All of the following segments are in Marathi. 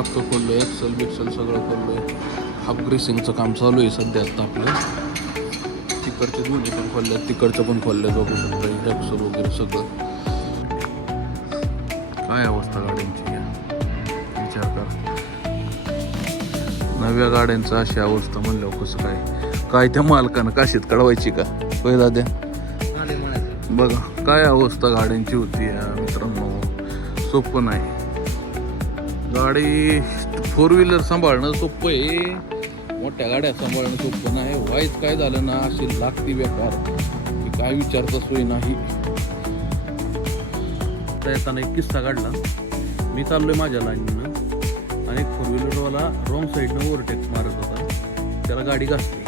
हक्क खोललं, एक्सेल बिक्सेल सगळं खोललं. हाफ ग्रेसिंगचं काम चालू आहे सध्या आता आपलं. तिकडचे दोन्ही पण खोलले, तिकडचं पण खोलले, बघू शकता एक्सेल वगैरे सगळं. काय अवस्था गाड्यांची या, विचार करा. नव्या गाड्यांचं अशी अवस्था म्हणल्यावर कसं काय त्या मालकानं काशीत कळवायची का पहिला द्या. बघा काय अवस्था गाड्यांची होती या मित्रांनो, सोपं नाही. गाडी 4 व्हीलर सांभाळणं सोपं आहे, मोठ्या गाड्या सांभाळणं सोपं नाही. व्हायच काय झालं ना, अशी लागती बेकार की काय विचारता सोय नाही. येताना एक किस्सा काढला. मी चाललोय माझ्या लाईननं आणि 4 व्हीलरवाला रॉंग साईडनं ओव्हरटेक मारत होता. त्याला गाडी घासली.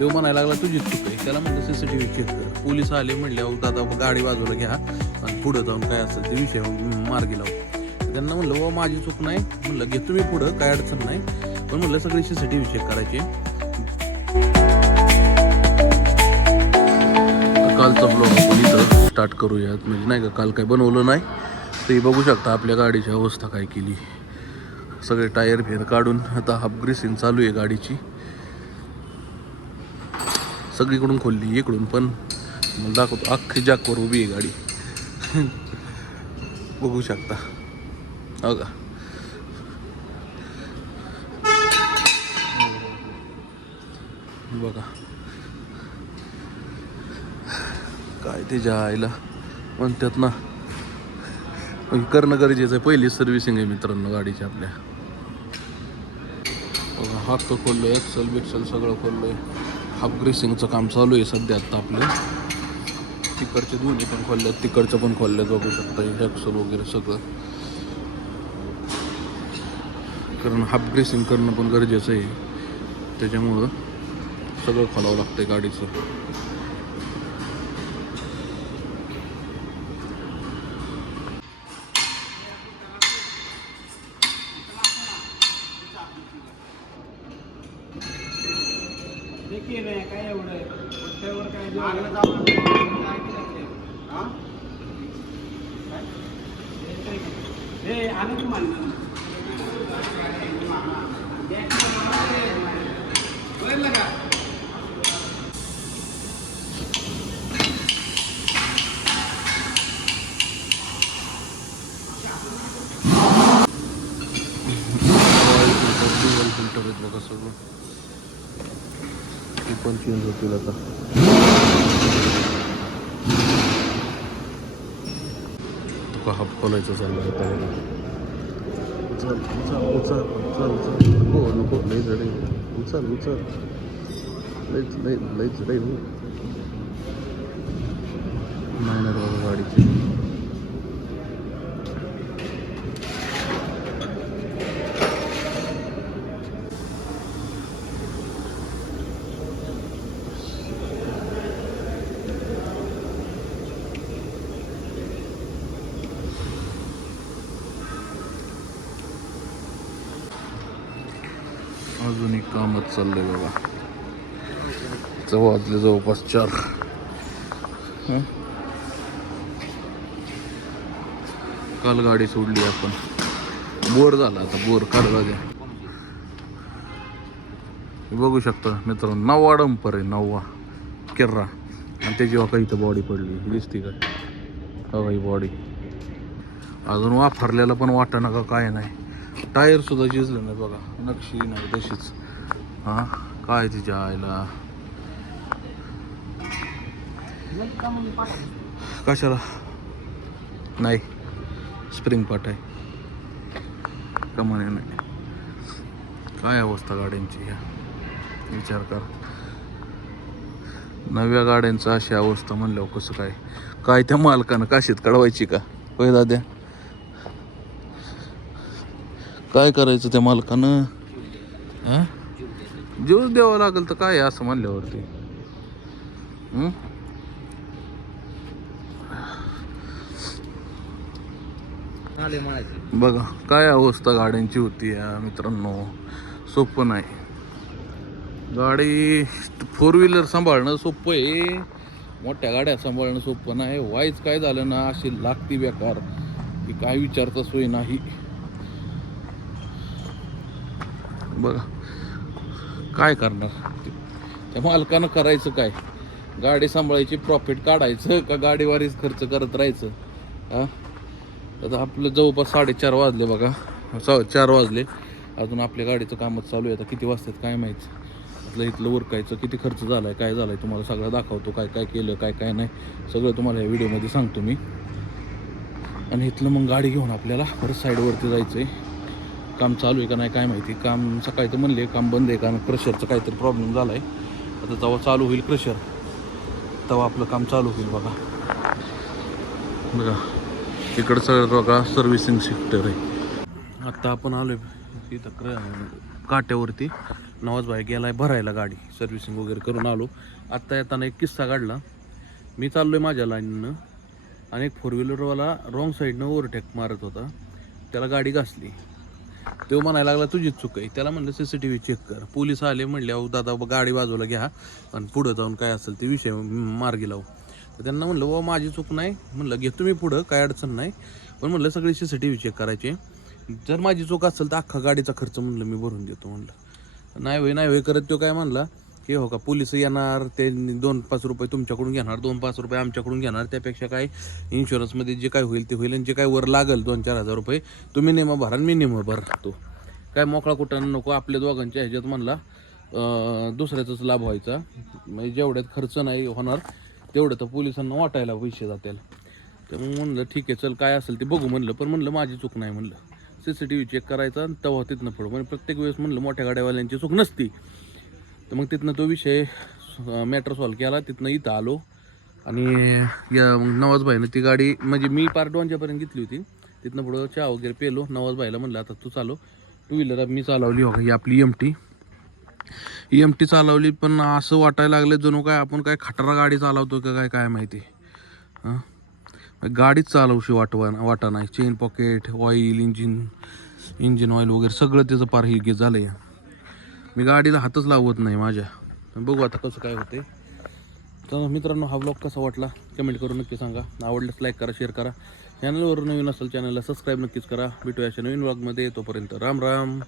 तो म्हणायला लागला तुझी चूक आहे. त्याला म्हणलं CCTV चेक कर. पोलीस आले, म्हणले अहो दादा गाडी बाजूला घ्या आणि पुढं जाऊन काय असेल ते विषय मार्गी लावू. त्यांना म्हणलं बाबा माझी चूक नाही, म्हणलं घेतो मी पुढं, काय अडचण नाही, पण म्हणलं सगळी CCTV चेक करायची. कालचा ब्लॉग आपण इथं स्टार्ट करूयात, म्हणजे नाही का काल काय बनवलं नाही ते बघू शकता. आपल्या गाडीची अवस्था काय केली, सगळे टायर फेर काढून आता हाफ ग्रीसिंग चालू आहे गाडीची. सगळीकडून खोलली, इकडून पण मला दाखवतो. अख्खी जॅकवर उभी आहे गाडी बघू शकता. बघा बघा काय ते जायला म्हणतात ना, करणं गरजेचं आहे. पहिली सर्व्हिसिंग आहे मित्रांनो गाडीची आपल्या. बघा हक्क खोललं, एक्सेल बिक्सेल सगळं खोललंय. हाफ ग्रेसिंगचं काम चालू आहे सध्या आता आपलं. तिकडचे दोन्ही पण खोलले, तिकडचं पण खोलले, बघू शकता एक्सेल वगैरे सगळं. कारण हाफ ग्रेसिंग करणं पण गरजेचं आहे, त्याच्यामुळं सगळं खोलावं लागतंय गाडीचं. काय एवढं काय आलं की मानलं का. फिल्टर आहेत बघा सगळं, ते पण चेंज होतील आता. तुका हाफ खोलायचं चाललं होतं. चल उचल उचल चल चल, नको नको लई जडे, उचल उचल, लईच लई लईच जडे हो. नाही ना बाबा गाडीची. अजून एक कामच चाललंय बघा. वाजले जवळपास 4. काल गाडी सोडली आपण, बोर झाला आता, बोर काढला द्या. बघू शकता मित्रांनो, 9वा डंपर आहे, 9वा किर्रा. आणि त्याची वाका इथं बॉडी पडली दिसती काय, बघा ही बॉडी. अजून वापरलेला पण वाटा नका काय नाही. टायर सुद्धा झिजलं नाही बघा, नक्षी नाही तशीच. हां काय तिच्या आईला, कशाला नाही, स्प्रिंग पाट आहे, कमाने नाही. काय अवस्था गाड्यांची या, विचार करा. नव्या गाड्यांचं अशी अवस्था म्हणल्यावर कसं काय त्या मालकानं काशीत कळवायची का पहिला द्या. काय करायचं त्या मालकानं, हां जीवच द्यावं लागेल तर काय असं म्हणल्यावरती. बघा काय अवस्था गाड्यांची होती या मित्रांनो, सोपं नाही. गाडी 4 व्हीलर सांभाळणं सोपं आहे, मोठ्या गाड्या सांभाळणं सोपं नाही. व्हायच काय झालं ना, अशी लागती बेकार की काय विचारता सोय नाही. बघा काय करणार त्या मालकानं करायचं काय, गाडी सांभाळायची, प्रॉफिट काढायचं का गाडीवारीच खर्च करत राहायचं. हां आता आपलं जवळपास 4:30 वाजले बघा, 4 वाजले, अजून आपल्या गाडीचं कामच चालू आहे. आता किती वाजतात काय माहिती. आपलं इथलं उरकायचं, किती खर्च झाला आहे, काय झालं आहे, तुम्हाला सगळं दाखवतो, काय काय केलं, काय काय नाही, सगळं तुम्हाला या व्हिडिओमध्ये सांगतो मी. आणि इथलं मग गाडी घेऊन आपल्याला परत साईडवरती जायचं आहे. काम चालू आहे का नाही काय माहिती. काम सकाळी तर म्हणले काम बंद आहे, कारण क्रशरचं काहीतरी प्रॉब्लेम झाला आहे. आता जेव्हा चालू होईल क्रशर तेव्हा आपलं काम चालू होईल. बघा बघा इकडं सगळं बघा सर्व्हिसिंग सेक्टर आहे. आत्ता आपण आलो आहे इथं काट्यावरती. नवाजभाई गेला आहे भरायला गाडी, सर्व्हिसिंग वगैरे करून आलो. आत्ता येताना एक किस्सा काढला. मी चाललो आहे माझ्या लाईननं आणि एक 4 व्हीलरवाला रॉंग साईडनं ओव्हरटेक मारत होता. त्याला गाडी घासली. तो म्हणायला लागला तुझीच चूक आहे. त्याला म्हणलं CCTV चेक कर. पोलीस आले, म्हणले अहो दादा गाडी बाजूला घ्या आणि पुढं जाऊन काय असेल ते विषय मार्गी लावू. तर त्यांना म्हणलं बाबा माझी चूक नाही, म्हणलं घे तुम्ही पुढं, काय अडचण नाही, पण म्हणलं सगळी CCTV चेक करायचे. जर माझी चूक असेल तर अख्खा गाडीचा खर्च म्हणलं मी भरून देतो. म्हणलं नाही होय करत. तो काय म्हणला की हो का पोलीस येणार, ते 2-5 रुपये तुमच्याकडून घेणार, 2-5 रुपये आमच्याकडून घेणार, त्यापेक्षा काय इन्शुरन्समध्ये जे काय होईल ते होईल, आणि जे काय वर लागेल 2-4 हजार रुपये तुम्ही नेमं भरा आणि मी नेमं भरतो. काय मोकळा कुठं नको, आपल्या दोघांच्या ह्याच्यात म्हणला दुसऱ्याचाच लाभ व्हायचा. म्हणजे जेवढ्यात खर्च नाही होणार तेवढं तर पोलिसांना वाटायला पैसे जातील. तर मग म्हणलं ठीक आहे चल काय असेल ते बघू म्हणलं, पण म्हणलं माझी चूक नाही, म्हणलं CCTV चेक करायचा आणि तेव्हा तिथनं पुढं. म्हणजे प्रत्येक वेळेस म्हणलं मोठ्या गाड्यावाल्यांची चूक नसती. तर मग तिथनं तो विषय मॅटर सॉल्व केला. तिथनं इथं आलो आणि या नवाजभाईनं ती गाडी म्हणजे मी पार 2पर्यंत घेतली होती. तिथनं पुढं चहा वगैरे पेलो. नवाजभाईला म्हणलं आता तू चालव. 2 व्हीलर मी चालवली. हो ही आपली EMT चालवली, पण असं वाटायला लागलं जणू काय आपण काय खटारा गाडी चालवतो का काय माहिती. हां गाडीच चालवशी वाटा नाही. Chain pocket, oil, engine oil वगैरे सगळं त्याचं पार हे झालं आहे. मी गाडीला हातच लावत नाही माझ्या. बघू आता कसं काय होते. तर मित्रांनो हा ब्लॉग कसा वाटला कमेंट करून नक्की सांगा. आवडल्यास लाईक करा, शेअर करा. चॅनलवर नवीन असेल चॅनलला सबस्क्राईब नक्कीच करा. भेटूया अशा नवीन ब्लॉगमध्ये. तोपर्यंत राम राम.